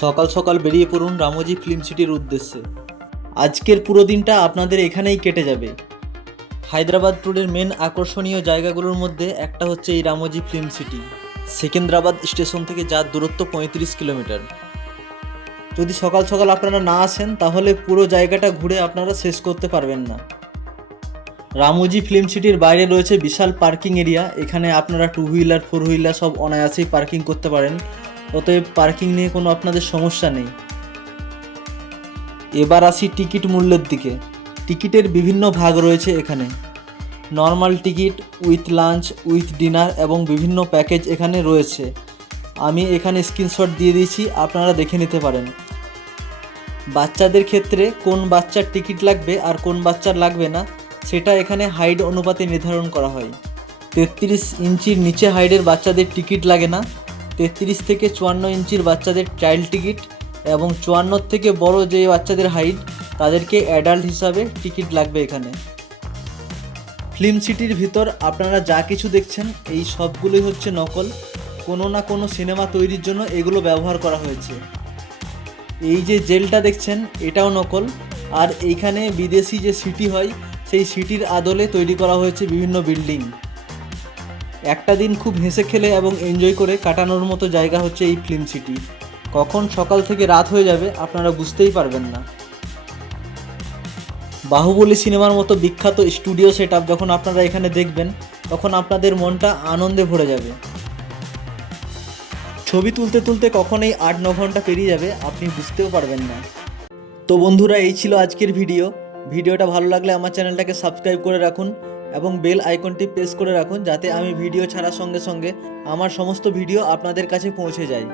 সকাল সকাল বেরিয়ে পড়ুন রামোজি ফিল্ম সিটির উদ্দেশ্যে। আজকের পুরো দিনটা আপনাদের এখানেই কেটে যাবে। হায়দ্রাবাদ ট্যুরের মেন আকর্ষণীয় জায়গাগুলোর মধ্যে একটা হচ্ছে এই Ramoji film city. Secunderabad station থেকে যার দূরত্ব 35 কিলোমিটার। যদি সকাল সকাল আপনারা না আসেন তাহলে পুরো জায়গাটা ঘুরে আপনারা শেষ করতে পারবেন না। রামোজি ফিল্ম সিটির বাইরে রয়েছে বিশাল পার্কিং এরিয়া। এখানে আপনারা 2 হুইলার 4 হুইলার সব অনায়াসেই পার্কিং করতে পারেন, অতএব পার্কিং নিয়ে কোনো আপনাদের সমস্যা নেই। এবার আসি টিকিট মূল্যের দিকে। টিকিটের বিভিন্ন ভাগ রয়েছে এখানে। Normal ticket, with lunch, with dinner এবং বিভিন্ন প্যাকেজ এখানে রয়েছে। আমি এখানে স্ক্রিনশট দিয়ে দিয়েছি, আপনারা দেখে নিতে পারেন। বাচ্চাদের ক্ষেত্রে কোন বাচ্চার টিকিট লাগবে আর কোন বাচ্চার লাগবে না সেটা এখানে হাইট অনুপাতে নির্ধারণ করা হয়। 33 ইঞ্চির নিচে হাইটের বাচ্চাদের টিকিট লাগে না। 33 থেকে 54 ইঞ্চির বাচ্চাদের চাইল্ড টিকিট এবং 54 থেকে বড় যে বাচ্চাদের হাইট তাদেরকে অ্যাডাল্ট হিসাবে টিকিট লাগবে এখানে। ফিল্ম সিটির ভিতর আপনারা যা কিছু দেখছেন এই সবগুলোই হচ্ছে নকল। কোনো না কোনো সিনেমা তৈরির জন্য এগুলো ব্যবহার করা হয়েছে। এই যে জেলটা দেখছেন এটাও নকল। আর এইখানে বিদেশি যে সিটি হয় সেই সিটির আদলে তৈরি করা হয়েছে বিভিন্ন বিল্ডিং। একটা দিন খুব হেসে খেলে এবং এনজয় করে কাটানোর মতো জায়গা হচ্ছে এই ফিল্ম সিটি। কখন সকাল থেকে রাত হয়ে যাবে আপনারা বুঝতেই পারবেন না। বাহুবলী সিনেমার মতো বিখ্যাত স্টুডিও সেটআপ যখন আপনারা এখানে দেখবেন তখন আপনাদের মনটা আনন্দে ভরে যাবে। ছবি তুলতে তুলতে কখন এই 8-9 ঘন্টা পেরিয়ে যাবে আপনি বুঝতেও পারবেন না। তো বন্ধুরা, এই ছিল আজকের ভিডিওটা ভালো লাগলে আমার চ্যানেলটাকে সাবস্ক্রাইব করে রাখুন এবং বেল আইকনটি প্রেস করে রাখুন যাতে আমি ভিডিও ছাড়ার সঙ্গে সঙ্গে আমার সমস্ত ভিডিও আপনাদের কাছে পৌঁছে যায়।